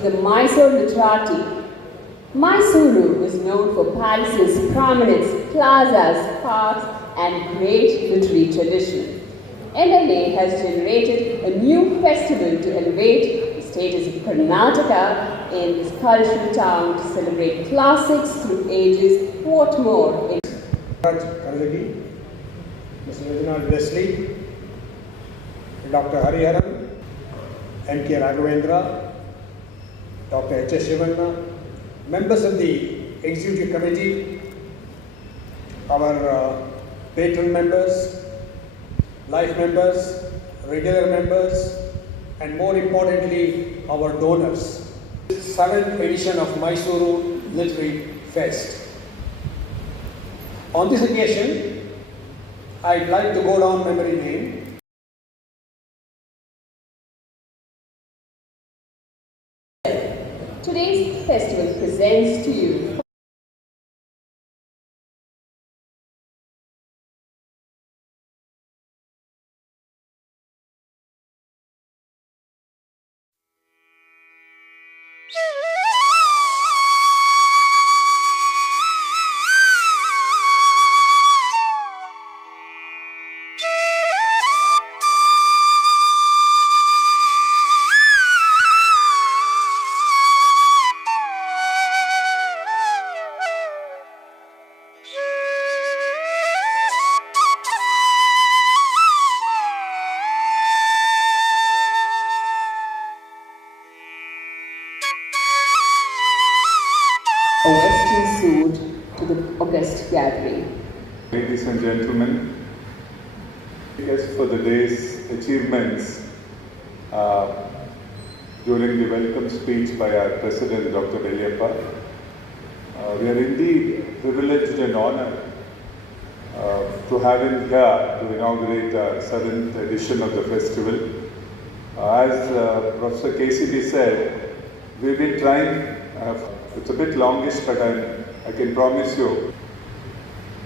to the Mysore literati. Mysore is known for palaces, promenades, plazas, parks, and great literary tradition. NLA has generated a new festival to elevate the status of Karnataka in this cultural town to celebrate classics through ages. What more? Mr. Reginald Wesley, Dr. Hariharan, N.K. Raghavendra, Dr. H.S. Shivanna, members of the Executive Committee, our patron members, life members, regular members, and more importantly, our donors. 7th edition of Mysore Literary Fest. On this occasion, I'd like to go down memory lane. Today's festival presents to you a western suit to the august gathering. Ladies and gentlemen, yes, for the day's achievements during the welcome speech by our President, Dr. Velliyappa, we are indeed privileged and honored to have him here to inaugurate our 7th edition of the festival. As Professor KCB said, we've been trying, it's a bit longish, but I can promise you.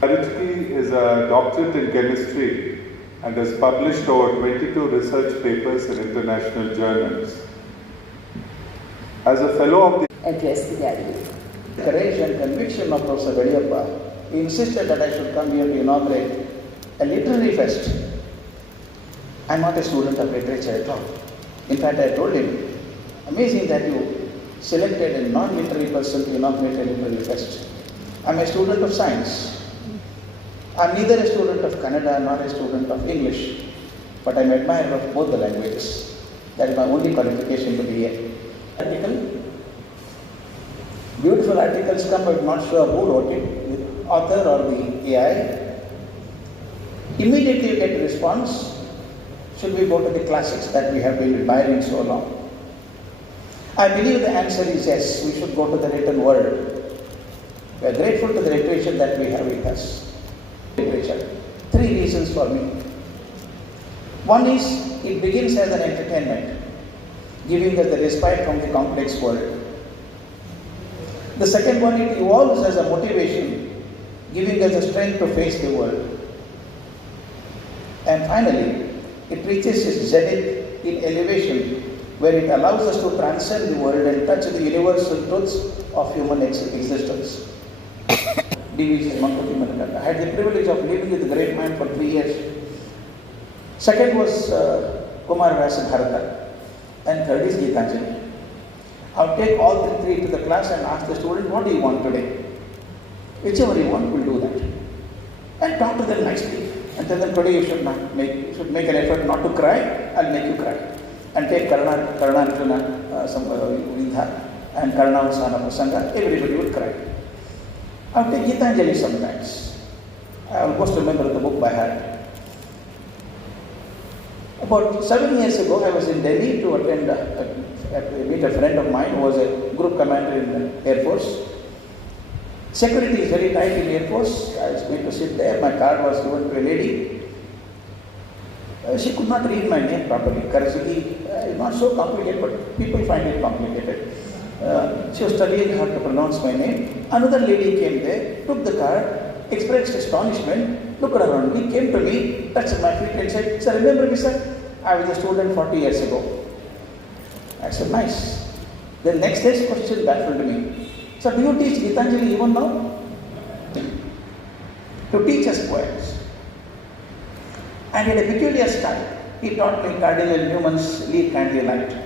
Arutki is a doctorate in chemistry and has published over 22 research papers in international journals. As a fellow of the Address the gathering. Courage and conviction of Professor Velliyappa, he insisted that I should come here to inaugurate a literary fest. I am not a student of literature at all. In fact, I told him, amazing that you selected a non-literary person to inaugurate a literary fest. I am a student of science. I am neither a student of Kannada nor a student of English, but I am an admirer of both the languages. That is my only qualification to be here. Beautiful articles come, but not sure who wrote it, the author or the AI. Immediately you get a response. Should we go to the classics that we have been admiring so long? I believe the answer is yes, we should go to the written word. We are grateful to the literature that we have with us. Literature. 3 reasons for me. One is, it begins as an entertainment, giving us the respite from the complex world. The second one, it evolves as a motivation, giving us the strength to face the world. And finally, it reaches its zenith in elevation, where it allows us to transcend the world and touch the universal truths of human existence. D.V. I had the privilege of living with the great man for 3 years. Second was Kumar Vyasa Bharata, and third is Gitanjali. I'll take all the 3 to the class and ask the student, what do you want today? Whichever you want, we'll do that. And talk to them nicely. And tell them, today you should make an effort not to cry, I'll make you cry. And take Karnarjuna Vidha and Karnavasana Prasanga, everybody would cry. I'll take Gitanjali sometimes. I almost remember the book by heart. About 7 years ago, I was in Delhi to attend meet a friend of mine who was a group commander in the Air Force. Security is very tight in the Air Force. I was going to sit there. My card was given to a lady. She could not read my name properly. Karasiki is not so complicated, but people find it complicated. She was studying how to pronounce my name. Another lady came there, took the card, expressed astonishment, looked around me, came to me, touched my feet and said, "Sir, remember me, sir? I was a student 40 years ago." I said, "Nice." The next question baffled me. So do you teach Gitanjali even now? To teach us poems. And in a peculiar style, he taught me Cardinal Newman's Lead Kindly Light.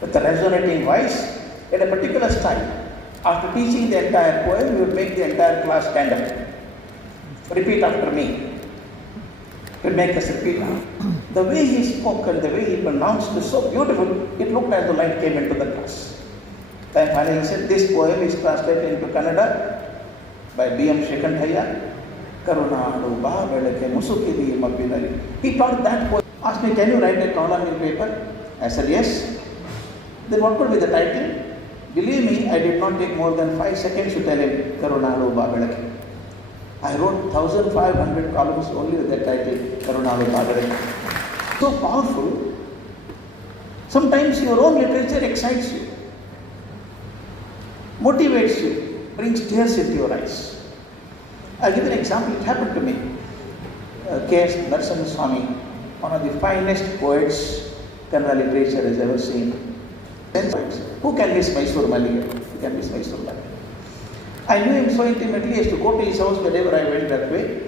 With a resonating voice, in a particular style. After teaching the entire poem, he would make the entire class stand up. Repeat after me. He would make us repeat. The way he spoke and the way he pronounced was so beautiful, it looked as the light came into the class. Then finally he said, this poem is translated into Kannada by B.M. Shrikantaya. Karunadu ba velake musukidi mabbinali. He taught that poem. Asked me, can you write a column in paper? I said, yes. Then what could be the title? Believe me, I did not take more than 5 seconds to tell him, Karunadu ba velake. I wrote 1,500 columns only with that title, Karunadu ba velake. So powerful. Sometimes your own literature excites you, motivates you, brings tears into your eyes. I'll give you an example. It happened to me. K.S. Narasimha Swami, one of the finest poets Kannada literature has ever seen. Who can miss Mysore Mallika? Who can miss Mysore Mallika? I knew him so intimately as to go to his house whenever I went that way.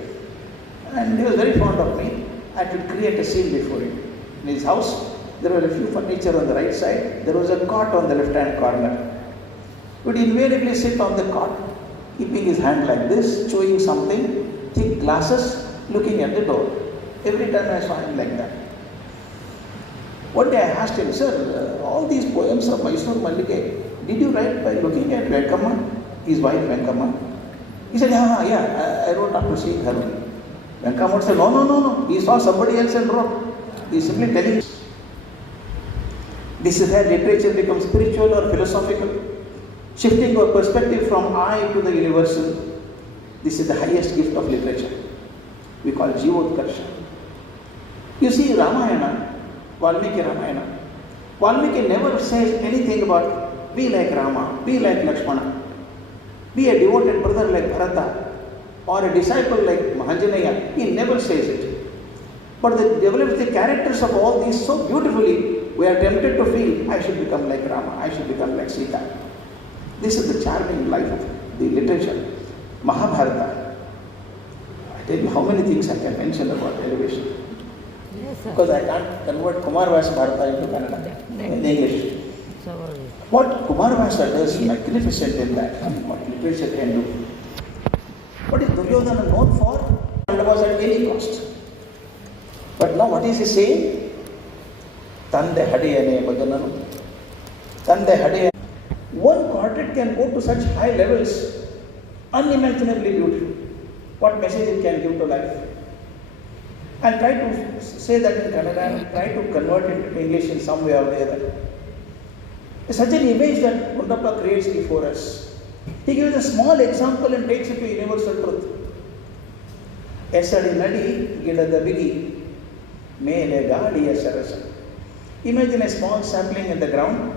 And he was very fond of me. I could create a scene before him. In his house, there were a few furniture on the right side. There was a cot on the left-hand corner. He would invariably sit on the cot, keeping his hand like this, chewing something, thick glasses, looking at the door. Every time I saw him like that. One day I asked him, sir, all these poems of Mysore Mallika, did you write by looking at Venkama, his wife Venkama? He said, yeah, I wrote after seeing her. Venkama said, no, he saw somebody else and wrote. He's simply telling. This is where literature becomes spiritual or philosophical. Shifting our perspective from I to the universal. This is the highest gift of literature. We call Jivotkarsha. You see Ramayana, Valmiki Ramayana. Valmiki never says anything about be like Rama, be like Lakshmana, be a devoted brother like Bharata, or a disciple like Mahanjanaya. He never says it. But they develop the characters of all these so beautifully, we are tempted to feel, I should become like Rama, I should become like Sita. This is the charming life of the literature. Mahabharata. I tell you how many things I can mention about elevation. Yes, sir. Because I can't convert Kumarvasa Bharata into Kannada, in English. What Kumarvasa does is magnificent in that, what literature can do. What is Duryodhana known for? And was at any cost. But now what is he saying? Tande hadiyane magananu. Tande hadiyane. One quartet can go to such high levels, unimaginably beautiful. What message it can give to life. I'll try to say that in Kannada and try to convert it to English in some way or the other. Such an image that Gundappa creates before us. He gives a small example and takes it to universal truth. Esadi nadi gidada bigi, mele gaadiya sarasa. Imagine a small sapling in the ground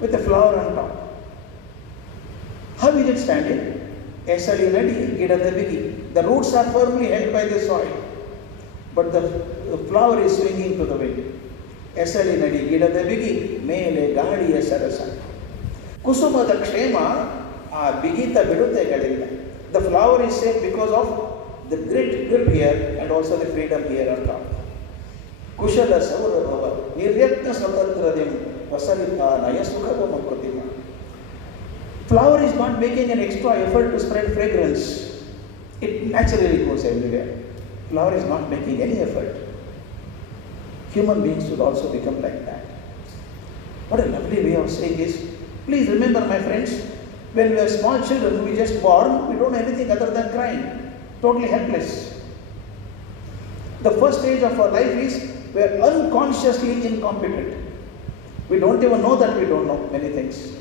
with a flower on top. How is it standing? Esadi nadi gidada bigi. The roots are firmly held by the soil, but the flower is swinging to the wind. Esadi nadi gidada bigi, mele gaadiya sarasa. Kusumada kshema, bigita bidute galinda. The flower is safe because of the great grip here and also the freedom here on top. Kushala savura bhava, niryatna swatantradim, vasarita nayasukha makutima. Flower is not making an extra effort to spread fragrance. It naturally goes everywhere. Flower is not making any effort. Human beings should also become like that. What a lovely way of saying this. Please remember, my friends, when we are small children, we just born, we don't know anything other than crying. Totally helpless. The first stage of our life is we are unconsciously incompetent. We don't even know that we don't know many things.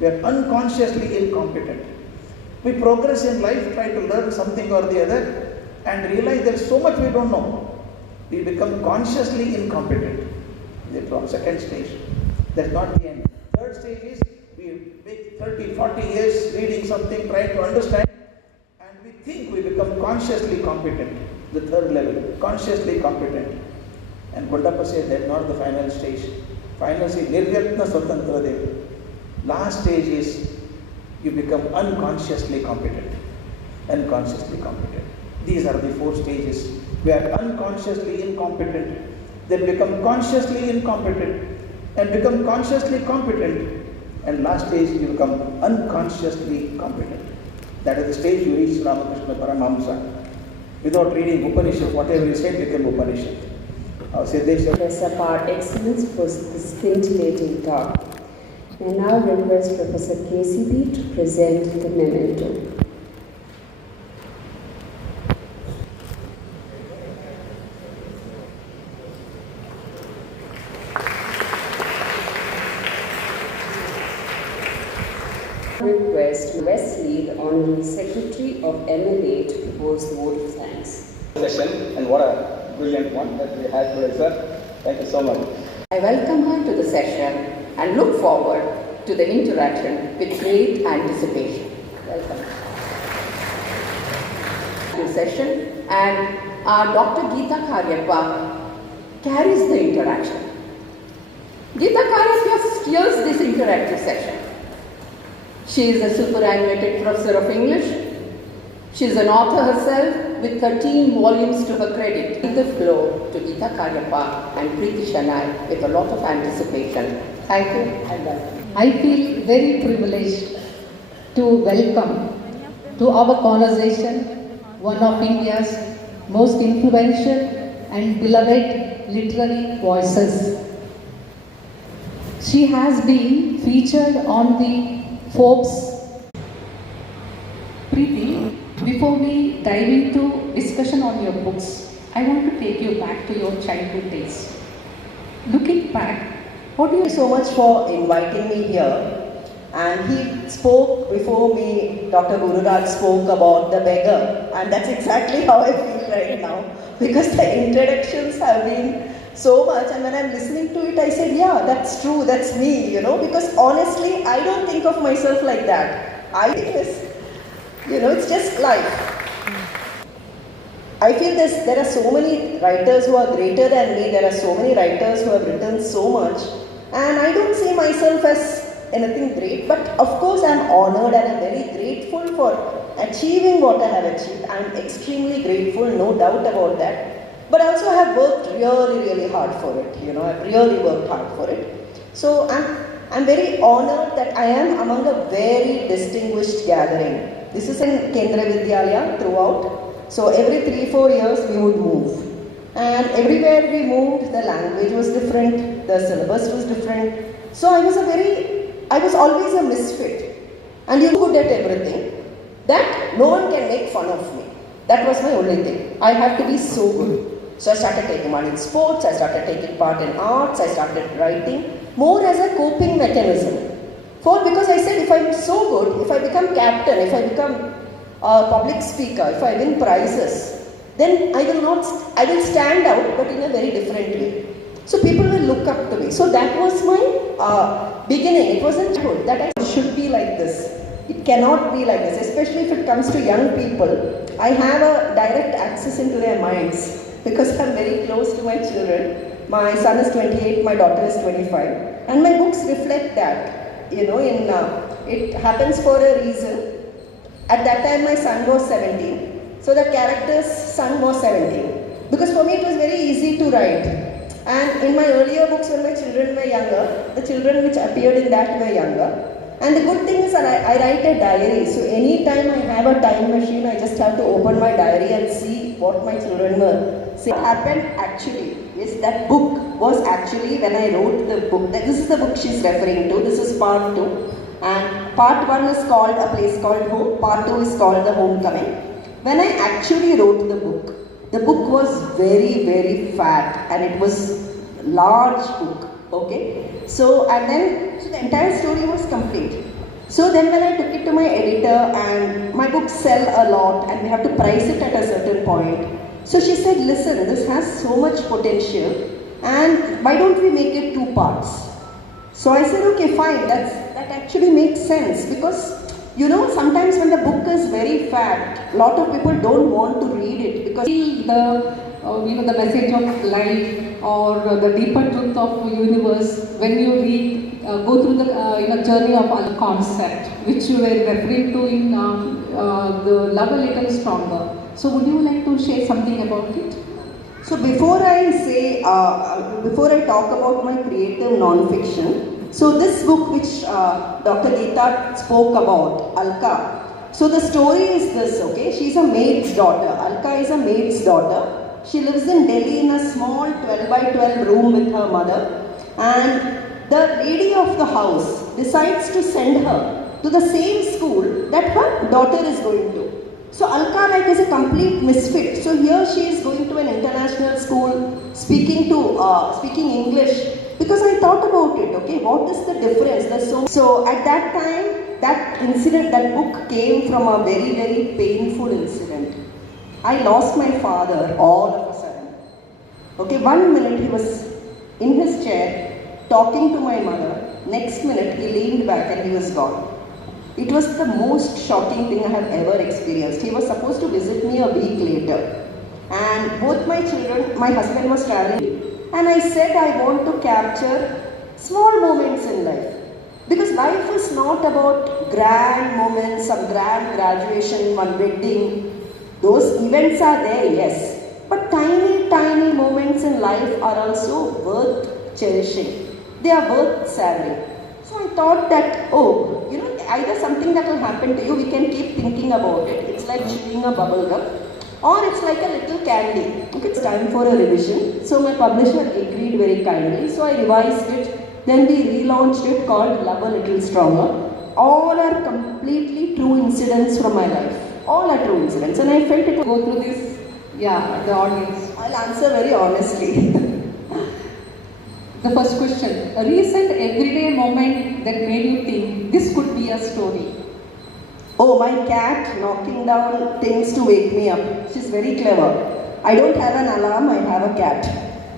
We are unconsciously incompetent. We progress in life, try to learn something or the other, and realize there's so much we don't know. We become consciously incompetent. The second stage. That's not the end. Third stage is we make 30, 40 years reading something, trying to understand, and we think we become consciously competent. The third level, consciously competent. And Gundappa said that's not the final stage. Final stage, Nirvyatna Swatantra Dev. Last stage is you become unconsciously competent. Unconsciously competent. These are the 4 stages. We are unconsciously incompetent, then become consciously incompetent, and become consciously competent, and last stage you become unconsciously competent. That is the stage you reach Ramakrishna Paramahamsa. Without reading Upanishad, whatever he said became Upanishad. Professor par excellence for this scintillating talk. I now request Professor KCB to present the memento. Request Wesley, the Honorary Secretary of MLA, to propose the vote of thanks. Session, and what a brilliant one that we had today, sir. Thank you so much. I welcome her to the session and look forward to the interaction with great anticipation. Welcome. To session, and our Dr. Geeta Karyappa carries the interaction. Geeta Karyappa steers this interactive session. She is a superannuated professor of English. She is an author herself with 13 volumes to her credit. Give the floor to Geeta Karyappa and Preeti Shanai with a lot of anticipation. Thank you and welcome. I feel very privileged to welcome to our conversation one of India's most influential and beloved literary voices. She has been featured on the Forbes. Preeti, before we dive into discussion on your books, I want to take you back to your childhood days. Looking back, what do you so much for inviting me here. And he spoke before me, Dr. Gururaj spoke about the beggar, and that's exactly how I feel right now, because the introductions have been so much, and when I'm listening to it, I said, yeah, that's true, that's me, because honestly, I don't think of myself like that. I think it's just life. I feel there are so many writers who are greater than me, there are so many writers who have written so much, and I don't see myself as anything great, but of course I'm honored and I'm very grateful for achieving what I have achieved. I'm extremely grateful, no doubt about that. But I also have worked really, really hard for it. I've really worked hard for it. So I'm very honored that I am among a very distinguished gathering. This is in Kendra Vidyalaya throughout. So every 3-4 years we would move. And everywhere we moved, the language was different, the syllabus was different. So I was always a misfit. And you're good at everything, that no one can make fun of me. That was my only thing. I have to be so good. So I started taking part in sports, I started taking part in arts, I started writing, more as a coping mechanism. Because I said, if I'm so good, if I become captain, if I become a public speaker, if I win prizes, then I will stand out, but in a very different way. So people will look up to me. So that was my beginning. It wasn't good that I should be like this. It cannot be like this, especially if it comes to young people. I have a direct access into their minds because I'm very close to my children. My son is 28, my daughter is 25. And my books reflect that. It happens for a reason. At that time my son was 17. So the character's son was 17. Because for me it was very easy to write. And in my earlier books when my children were younger, the children which appeared in that were younger. And the good thing is that I write a diary. So anytime I have a time machine, I just have to open my diary and see what my children were saying. What happened actually is that book was actually when I wrote the book. This is the book she's referring to. This is part 2. And part 1 is called A Place Called Home. Part 2 is called The Homecoming. When I actually wrote the book was very, very fat and it was large book, okay? So the entire story was complete. So then when I took it to my editor and my books sell a lot and we have to price it at a certain point. So she said, listen, this has so much potential and why don't we make it 2 parts? So I said, okay, fine, that actually makes sense because sometimes when the book is very fat, a lot of people don't want to read it because the the message of life or the deeper truth of universe when you read, go through the journey of a concept which you were referring to in the Love a Little Stronger. So would you like to share something about it? So before I talk about my creative non-fiction, so this book which Dr. Geeta spoke about, Alka. So the story is this, okay? She's a maid's daughter. Alka is a maid's daughter. She lives in Delhi in a small 12 by 12 room with her mother. And the lady of the house decides to send her to the same school that her daughter is going to. So Alka is a complete misfit. So here she is going to an international school, speaking English. Because I thought about it, okay, what is the difference? So at that time, that incident, that book came from a very, very painful incident. I lost my father all of a sudden. Okay, 1 minute he was in his chair talking to my mother. Next minute he leaned back and he was gone. It was the most shocking thing I have ever experienced. He was supposed to visit me a week later. And both my children, my husband was traveling. And I said I want to capture small moments in life. Because life is not about grand moments, some grand graduation, one wedding. Those events are there, yes. But tiny, tiny moments in life are also worth cherishing. They are worth savoring. So I thought that, either something that will happen to you, we can keep thinking about it. It's like chewing a bubble gum. Or it's like a little candy. Okay, it's time for a revision. So my publisher agreed very kindly. So I revised it. Then we relaunched it called Love a Little Stronger. All are completely true incidents from my life. All are true incidents. And I felt it would Go through this, the audience. I'll answer very honestly. The first question, a recent everyday moment that made you think this could be a story. Oh, my cat knocking down things to wake me up. She's very clever. I don't have an alarm, I have a cat.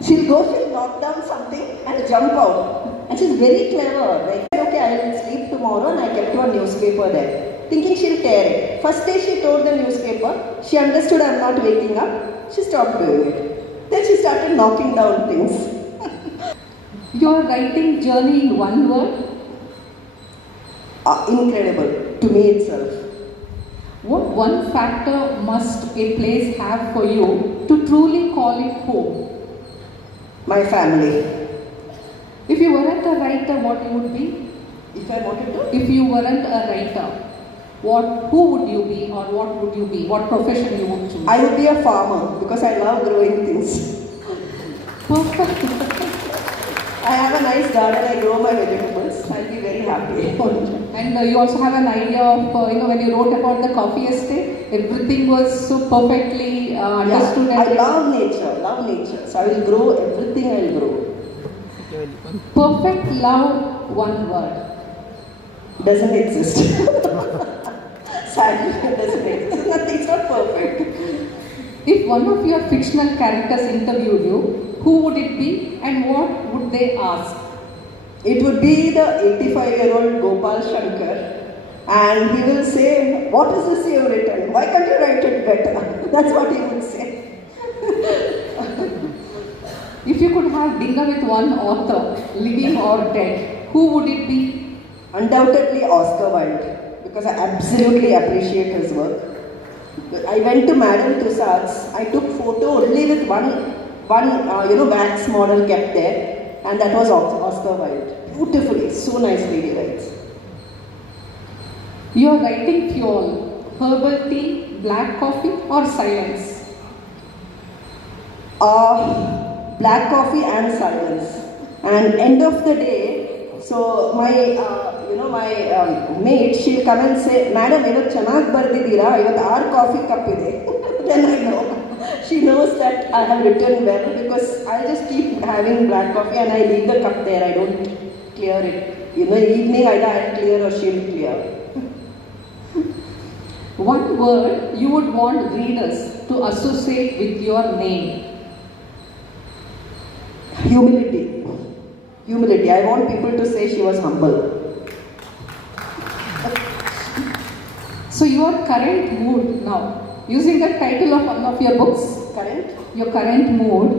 She'll knock down something and jump out. And she's very clever. Like, okay, I will sleep tomorrow, and I kept one newspaper there, thinking she'll tear it. First day she tore the newspaper, she understood I'm not waking up, she stopped doing it. Then she started knocking down things. Your writing journey in one word? Incredible, to me itself. What one factor must a place have for you to truly call it home? My family. If you weren't a writer, what you would be? If I wanted to? If you weren't a writer, who would you be, or what would you be? What profession you would choose? I would be a farmer because I love growing things. Perfect. I have a nice garden, I grow my vegetables, I'll be very happy. And you also have an idea of, when you wrote about the coffee estate, everything was so perfectly understood. Yeah, I love nature. So I will grow everything, I will grow. Perfect love, one word. Doesn't exist. Sadly, it doesn't exist. It's not perfect. If one of your fictional characters interviewed you, who would it be and what would they ask? It would be the 85-year-old Gopal Shankar, and he will say, "What is this you have written? Why can't you write it better?" That's what he would say. If you could have dinner with one author, living or dead, who would it be? Undoubtedly Oscar Wilde, because I absolutely appreciate his work. I went to Madame Tussauds. I took photo only with one wax model kept there, and that was Oscar Wilde. Beautifully, so nicely he writes. Your writing fuel, herbal tea, black coffee or silence? Black coffee and silence. And end of the day, so my maid, she'll come and say, "Madam, ivattu chennagi bardidira, ivattu 6 coffee cup ide." Then I know. She knows that I have written well because I just keep having black coffee and I leave the cup there. I don't clear it. Evening either I'll clear or she'll clear. One word you would want readers to associate with your name? Humility. Humility. I want people to say she was humble. So your current mood now, using the title of one of your books, current? Your current mood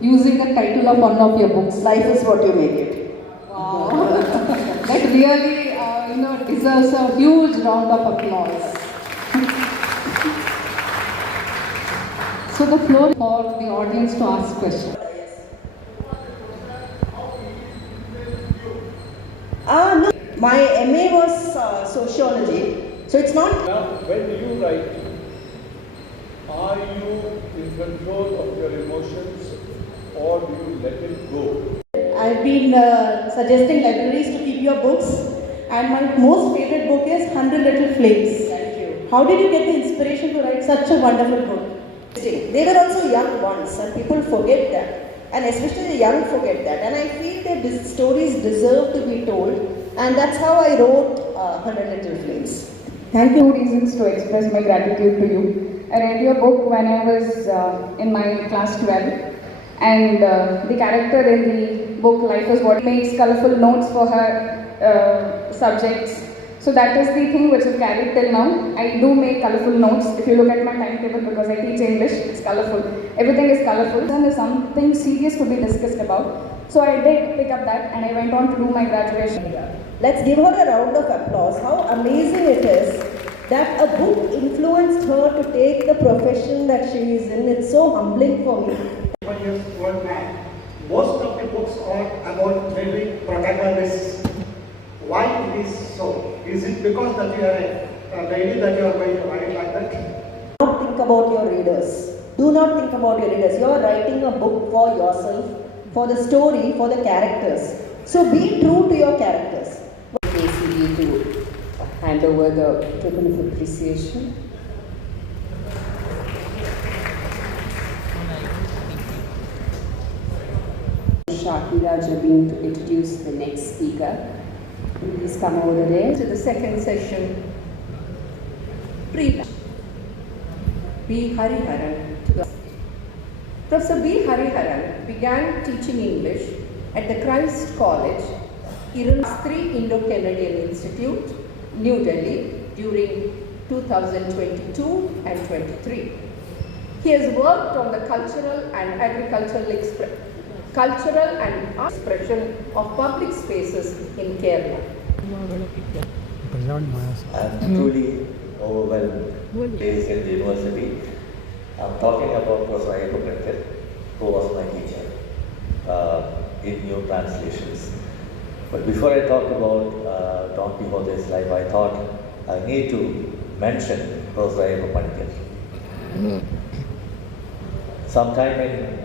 using the title of one of your books. Life is what you make it. Wow. That really, deserves a huge round of applause. So the floor for the audience to ask questions. No. My MA was sociology. So it's not. Now, when you write, are you in control of your emotions or do you let it go? I've been suggesting libraries to keep your books, and my most favorite book is 100 Little Flames. Thank you. How did you get the inspiration to write such a wonderful book? They were also young once, and people forget that. And especially the young forget that. And I feel that stories deserve to be told, and that's how I wrote 100 Little Flames. Thank you. Reasons to express my gratitude to you. I read your book when I was in my class 12, and the character in the book, Life is What, makes colorful notes for her subjects. So that is the thing which is carried till now. I do make colorful notes. If you look at my timetable, because I teach English, it's colorful. Everything is colorful. And something serious to be discussed about. So I did pick up that, and I went on to do my graduation. Let's give her a round of applause. How amazing it is that a book influenced her to take the profession that she is in. It's so humbling for me. 1 years old man. Most of the books are about maybe protagonists. Why it is so? Is it because that you are a lady that you are going to write like that? Do not think about your readers. Do not think about your readers. You are writing a book for yourself, for the story, for the characters. So be true to your characters. KCB to hand over the token of appreciation. Shakira Jabin to introduce the next speaker. Please come over there. To the second session, B. Hariharan. Professor B. Hariharan began teaching English at the Christ College, Irun-3 Indo-Canadian Institute, New Delhi during 2022 and 23. He has worked on the cultural and agricultural expression of public spaces in Kerala. I'm truly overwhelmed days in the university. I'm talking about Professor Ayyappa, who was my teacher in new translations. But before I talk about Don Quixote's life, I thought I need to mention Professor Ayyappa. Sometime in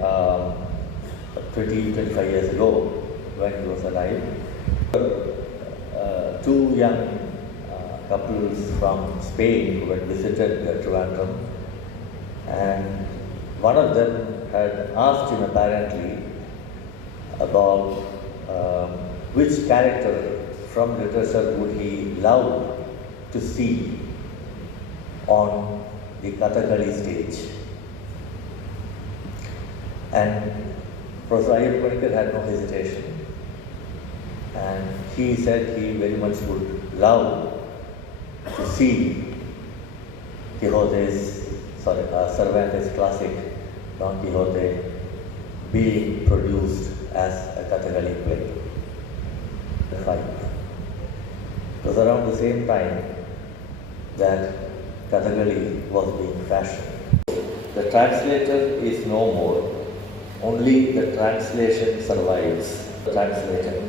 25 years ago, when he was alive, two young couples from Spain who had visited Trivandrum, and one of them had asked him apparently about which character from literature would he love to see on the Kathakali stage. And Professor Ayyappa had no hesitation, and he said he very much would love to see Cervantes' classic Don Quixote being produced as a Kathakali play. It was around the same time that Kathakali was being fashioned. The translator is no more. Only the translation survives. The translator.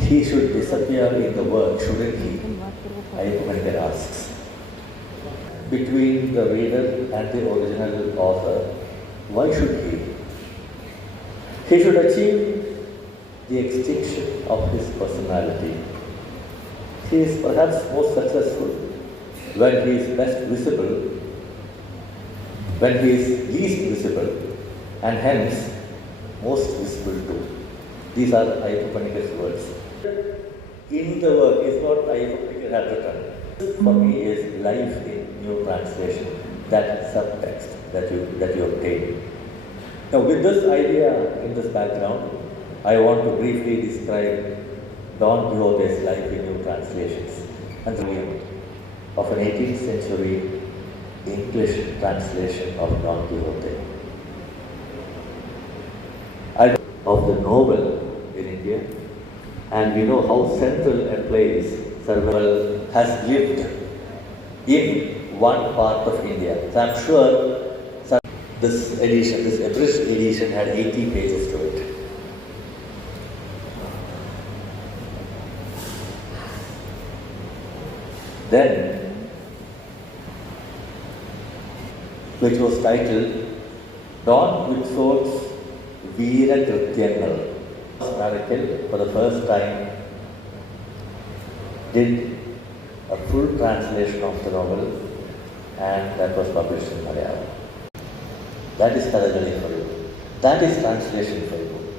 He should disappear in the work, shouldn't he? Ayyappa asks. Between the reader and the original author, why should he? He should achieve the extinction of his personality. He is perhaps most successful when he is best visible, when he is least visible, and hence most visible too. These are Ayyappa words. In the work is what Ayyappa had written. For me is life in new translation, that subtext that you obtain. Now with this idea in this background, I want to briefly describe Don Quixote's life in new translations and the of an 18th century the English translation of Don Quixote. Of the novel in India, and we know how central a place survival has lived in one part of India. So I'm sure this edition, this abridged edition, had 80 pages to it. Then, which was titled Don Quixote's Veera Krityangal. Miracle, for the first time, did a full translation of the novel, and that was published in Malayalam. That is Kadagali for you. That is translation for you.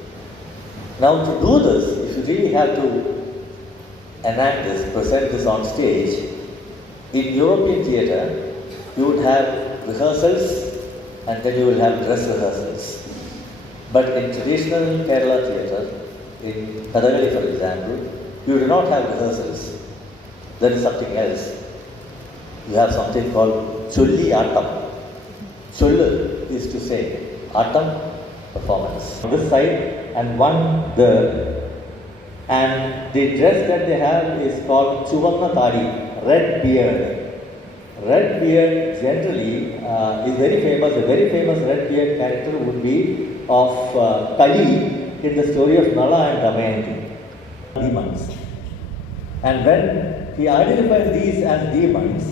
Now, to do this, if you really have to enact this, present this on stage, in European theatre, you would have rehearsals and then you will have dress rehearsals. But in traditional Kerala theatre, in Kadagali for example, you do not have rehearsals. There is something else. You have something called Cholli Attam. Chollu is to say, Attam, performance. On this side and one there. And the dress that they have is called Chuvanna Tadi, red beard. Red beard generally is very famous. A very famous red beard character would be of Kali in the story of Nala and Damayanti, demons. And when he identifies these as demons,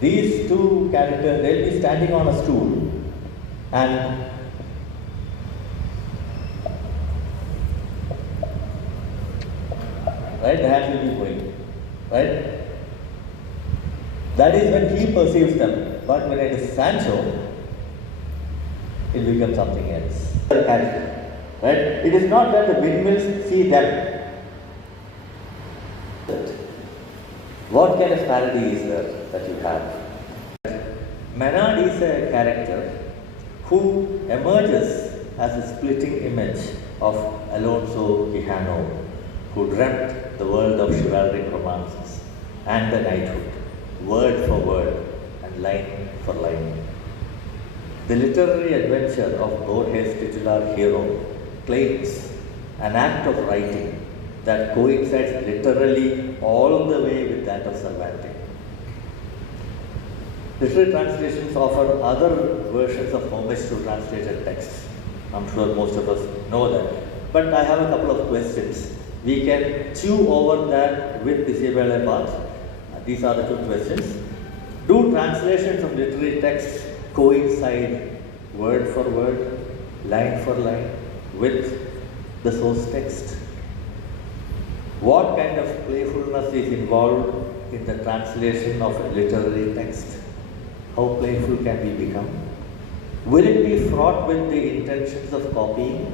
these two characters, they'll be standing on a stool and right, the hands will be going, right? That is when he perceives them. But when it is Sancho, it becomes something else. Right? It is not that the windmills see them. What kind of parody is there that you have? Maynard is a character who emerges as a splitting image of Alonso Quijano, who dreamt the world of chivalric romances and the knighthood, word for word and line for line. The literary adventure of Borges' titular hero claims an act of writing that coincides literally all the way with that of Cervantes. Literary translations offer other versions of homage to translated texts. I'm sure most of us know that. But I have a couple of questions. We can chew over that with Isabella Barth. These are the two questions. Do translations of literary texts coincide word for word, line for line with the source text? What kind of playfulness is involved in the translation of a literary text? How playful can we become? Will it be fraught with the intentions of copying,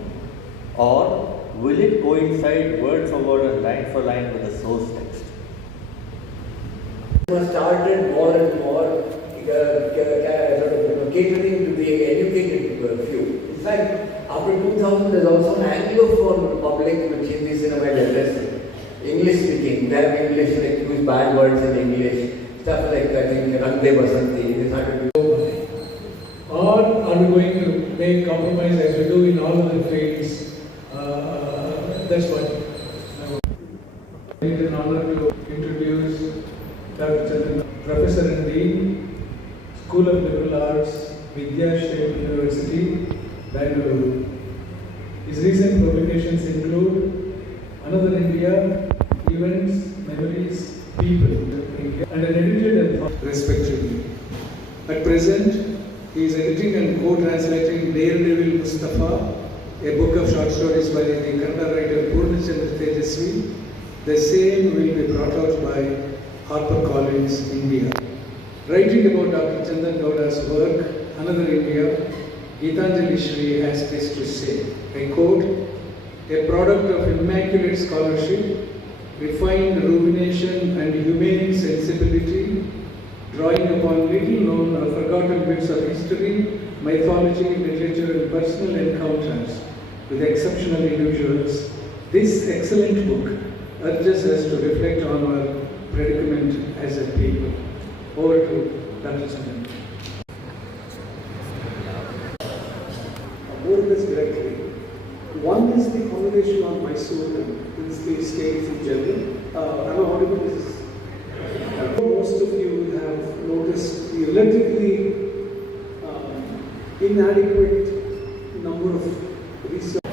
or will it coincide word for word and line for line with the source text? We started more and more catering to the educated few. In fact, after 2000, there's also an Anglophone public which Hindi cinema is addressing. English speaking, they have English, like use bad words in English, stuff like I think Rangde Basanti, they started to. Or are we going to make compromise as we do in all other fields? That's what I would. It is an honor to introduce Dr. Chandran, Professor and Dean, School of Liberal Arts, Vidyashri University, Bangalore. His recent publications include Another India, Events, Memories, People, India, and an edited and thought, respectively. At present, he is editing and co-translating Daredevil Mustafa, a book of short stories by the Kannada writer Purnachandra Tejasvi. The same will be brought out by HarperCollins, India. Writing about Dr. Chandan Gowda's work, Another India, Gitanjali Shri has this to say, I quote, a product of immaculate scholarship, refined rumination and humane sensibility, drawing upon little known or forgotten bits of history, mythology, literature and personal encounters with exceptional individuals, this excellent book urges us to reflect on our predicament as a people. Over to Dr. Chandan. More or less directly. One is the combination of Mysore and the states in general. I'm audible. Most of you have noticed the relatively inadequate number of research.